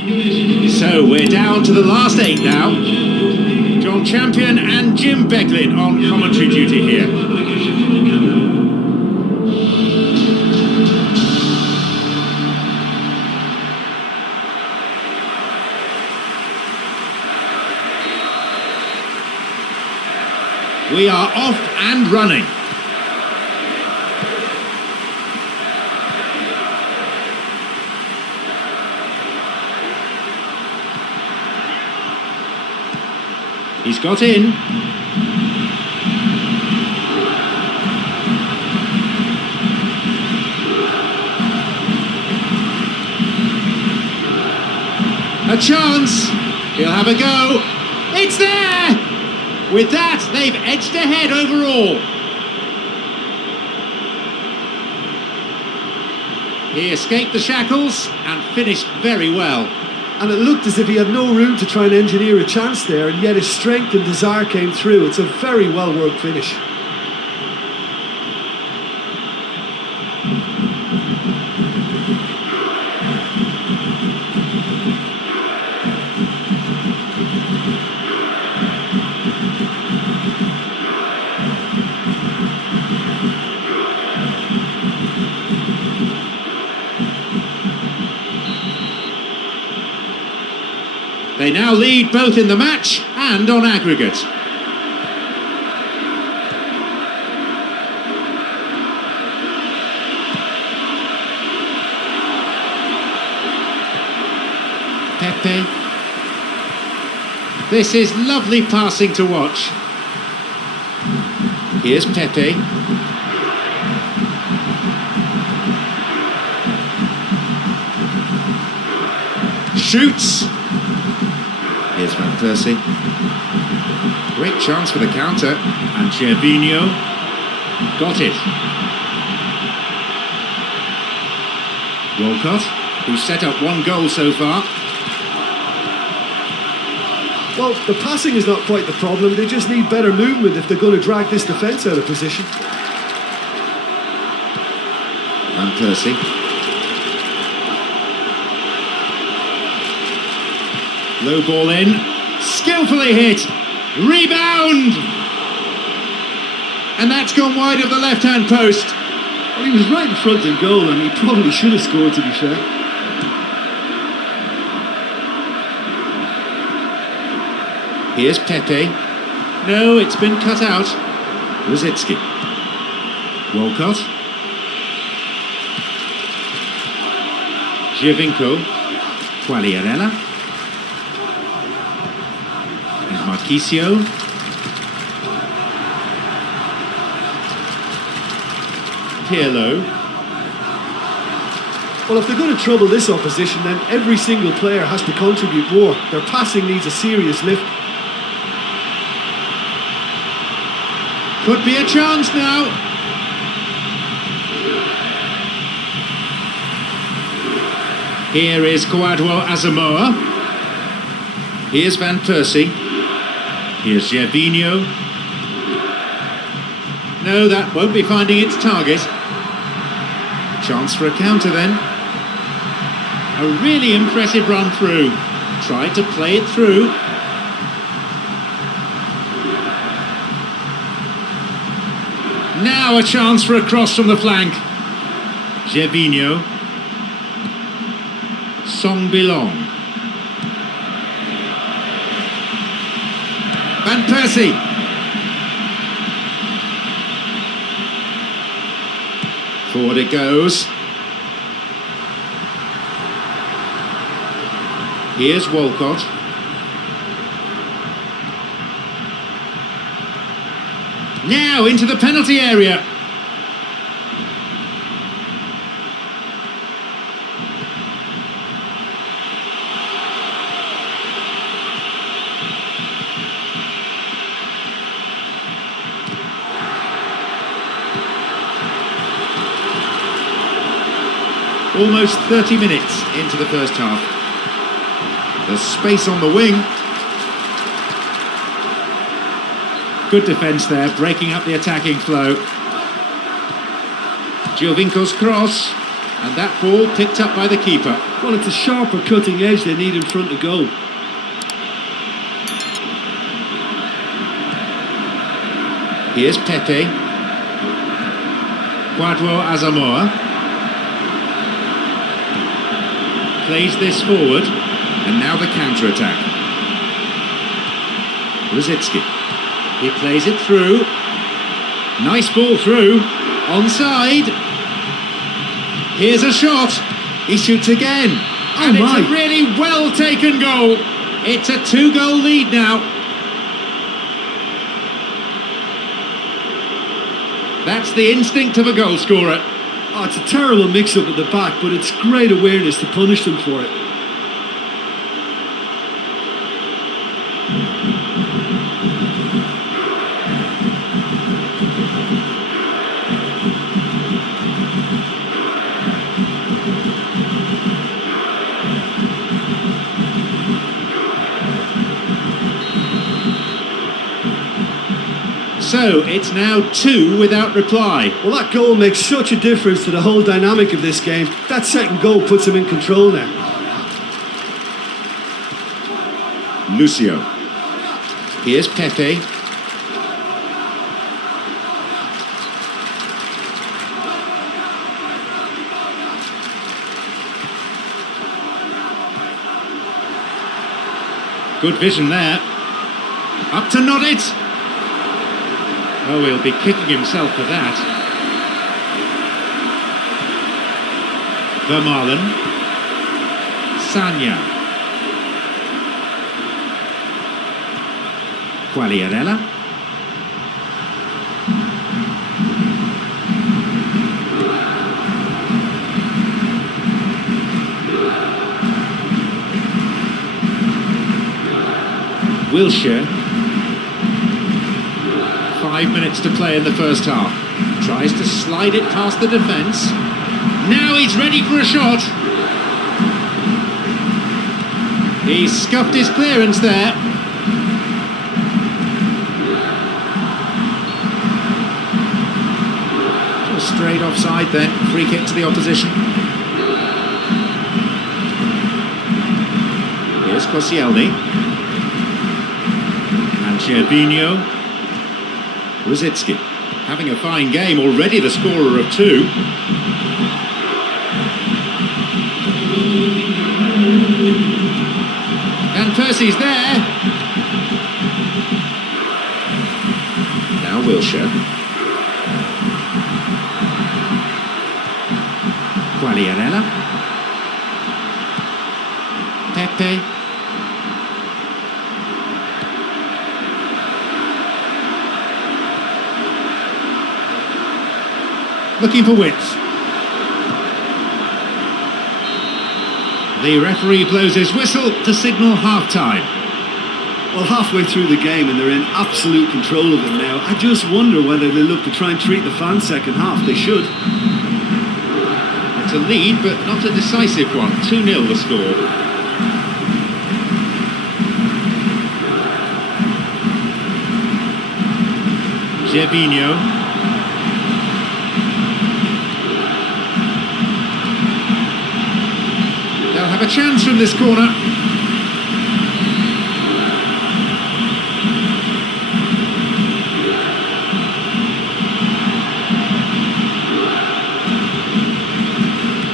So we're down to the last 8 now. John Champion and Jim Becklin on commentary duty here. We are off and running. He's got in. A chance. He'll have a go. It's there! With that, they've edged ahead overall. He escaped the shackles and finished very well. And it looked as if he had no room to try and engineer a chance there, and yet his strength and desire came through. It's a very well-worked finish. They now lead both in the match and on aggregate. Pepe. This is lovely passing to watch. Here's Pepe. Shoots. Here's Van Persie. Great chance for the counter. And Gervinho got it. Walcott, who's set up 1 goal so far. Well, the passing is not quite the problem. They just need better movement if they're going to drag this defence out of position. Van Persie. Low ball in, skillfully hit, rebound! And that's gone wide of the left-hand post. Well, he was right in front of goal and he probably should have scored, to be fair. Here's Pepe. No, it's been cut out. Rosicki. Walcott. Giovinco. Quagliarella. Marquisio. Pirlo. Well, if they're going to trouble this opposition, then every single player has to contribute more. Their passing needs a serious lift. Could be a chance now. Here is Kwadwo Asamoah. Here's Van Persie. Here's Gervinho. No, that won't be finding its target. Chance for a counter then. A really impressive run through. Tried to play it through. Now a chance for a cross from the flank. Gervinho. Songbilong. Van Persie. Forward it goes. Here's Walcott. Now into the penalty area. Almost 30 minutes into the first half. There's space on the wing. Good defence there, breaking up the attacking flow. Giovinco's cross. And that ball picked up by the keeper. Well, it's a sharper cutting edge they need in front of goal. Here's Pepe. Quadro Asamoah. Plays this forward. And now the counter-attack. Rosicki. He plays it through. Nice ball through. Onside. Here's a shot. He shoots again. And it's a really well taken goal. It's a 2-goal lead now. That's the instinct of a goal scorer. Oh, it's a terrible mix-up at the back, but it's great awareness to punish them for it. So, it's now 2 without reply. Well, that goal makes such a difference to the whole dynamic of this game. That second goal puts them in control now. Lucio. Here's Pepe. Good vision there. Up to nod it. Oh, he'll be kicking himself for that. Vermaelen. Sagna. Quagliarella. Wilshere. 5 minutes to play in the first half. Tries to slide it past the defence. Now he's ready for a shot. He scuffed his clearance there. Just straight offside then. Free kick to the opposition. Here's Koscielny. And Gervinho. Rosicki, having a fine game, already the scorer of 2. Van Persie's there. Now Wilshere. Quagliarella. Pepe. Looking for width. The referee blows his whistle to signal half-time. Well, halfway through the game and they're in absolute control of it now. I just wonder whether they look to try and treat the fans second half. They should. It's a lead, but not a decisive one. 2-0 the score. Gervinho. Have a chance from this corner.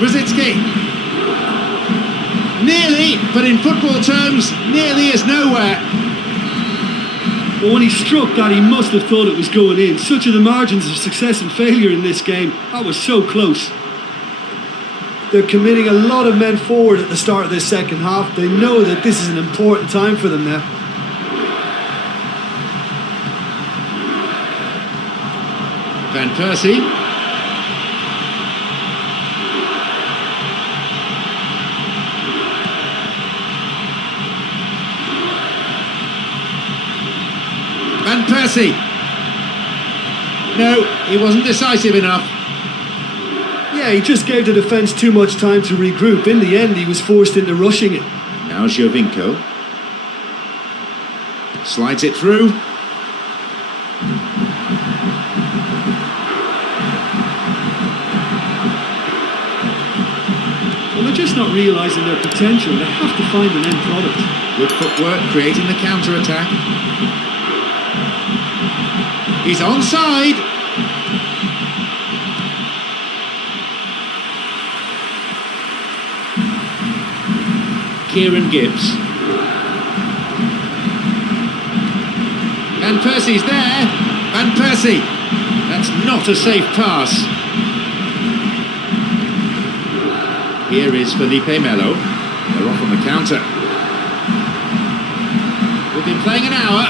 Rosicki. Nearly, but in football terms, nearly is nowhere. Well, when he struck that, he must have thought it was going in. Such are the margins of success and failure in this game. That was so close. They're committing a lot of men forward at the start of this second half. They know that this is an important time for them now. Van Persie. Van Persie. No, he wasn't decisive enough. Yeah, he just gave the defence too much time to regroup. In the end, he was forced into rushing it. Now Giovinco. Slides it through. they're just not realising their potential. They have to find an end product. Good footwork, creating the counter-attack. He's onside. Kieran Gibbs. Van Persie's there. Van Persie. That's not a safe pass. Here is Felipe Melo. They're off on the counter. We've been playing an hour.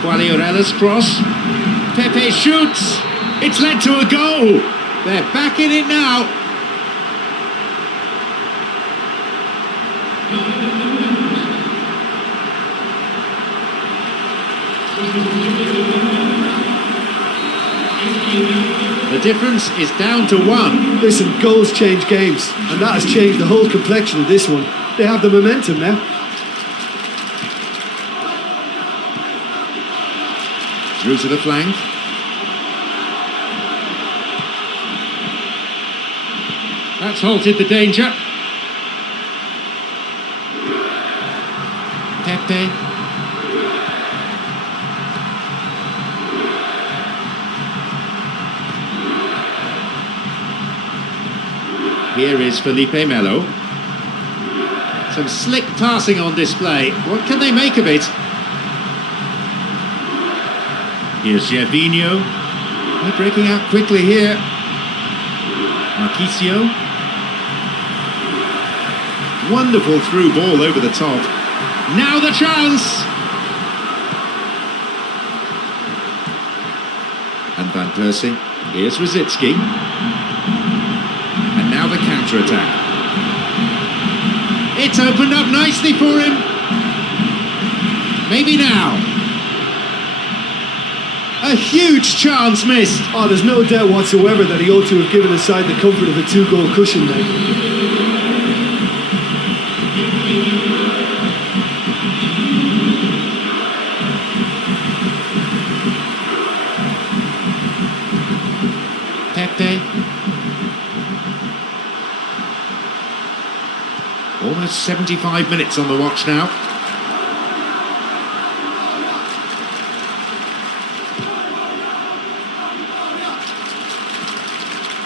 Quagliorella's cross. Pepe shoots. It's led to a goal. They're back in it now. The difference is down to 1. Listen, goals change games, and that has changed the whole complexion of this one. They have the momentum now. Through to the flank. That's halted the danger. Pepe. Here is Felipe Melo. Some slick passing on display. What can they make of it? Here's Gervinho. They're breaking out quickly here. Marquisio. Wonderful through ball over the top. Now the chance! And Van Persie. Here's Rositzky. And now the counter-attack. It's opened up nicely for him. Maybe now. A huge chance missed. Oh, there's no doubt whatsoever that he ought to have given his side the comfort of a 2-goal cushion then. Pepe. Almost 75 minutes on the watch now.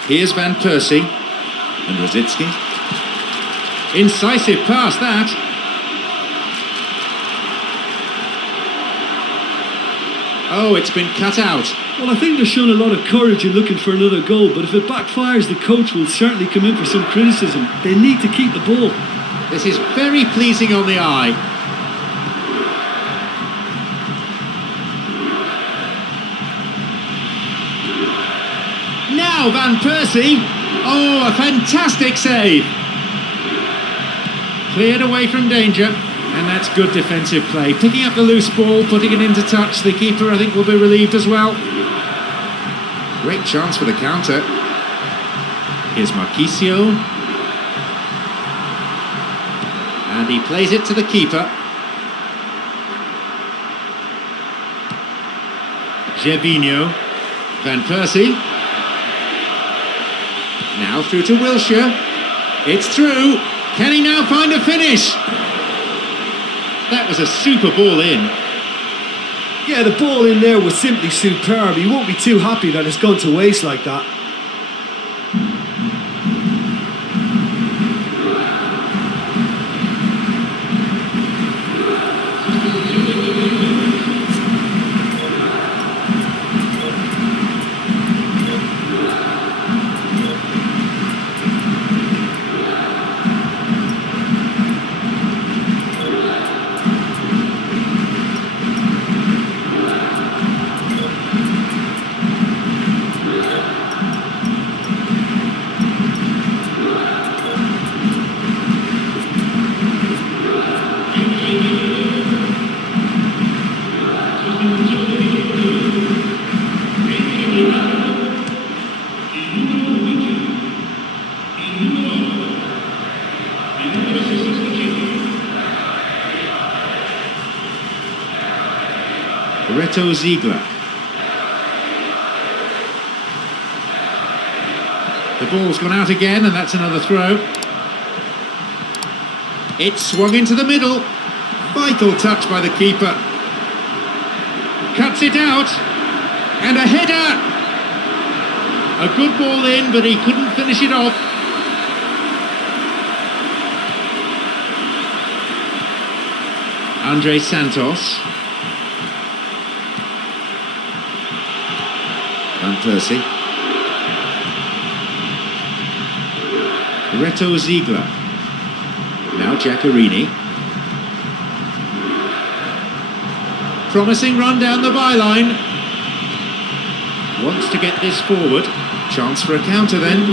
Here's Van Persie and Rositzky. Incisive pass that. Oh, it's been cut out. Well, I think they're showing a lot of courage in looking for another goal, but if it backfires, the coach will certainly come in for some criticism. They need to keep the ball. This is very pleasing on the eye. Now Van Persie. Oh, a fantastic save. Cleared away from danger. And that's good defensive play. Picking up the loose ball, putting it into touch. The keeper, I think, will be relieved as well. Great chance for the counter. Here's Marquisio. And he plays it to the keeper. Gervinho. Van Persie. Now through to Wilshere. It's through. Can he now find a finish? That was a super ball in. Yeah, the ball in there was simply superb. He won't be too happy that it's gone to waste like that. Reto Ziegler. The ball's gone out again, and that's another throw. It's swung into the middle. Vital touch by the keeper. Cuts it out. And a header. A good ball in, but he couldn't finish it off. Andre Santos. Van Persie. Reto Ziegler. Now Giaccherini. Promising run down the byline. Wants to get this forward. Chance for a counter then.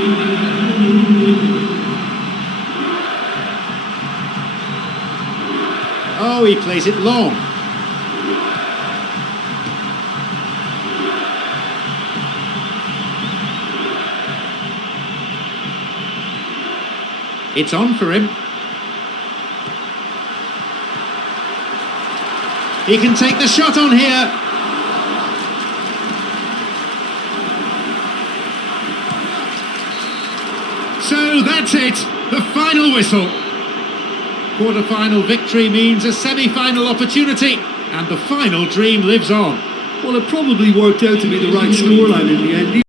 Oh, he plays it long. It's on for him. He can take the shot on here. So that's it, the final whistle. Quarter-final victory means a semi-final opportunity, and the final dream lives on. Well, it probably worked out to be the right scoreline in the end.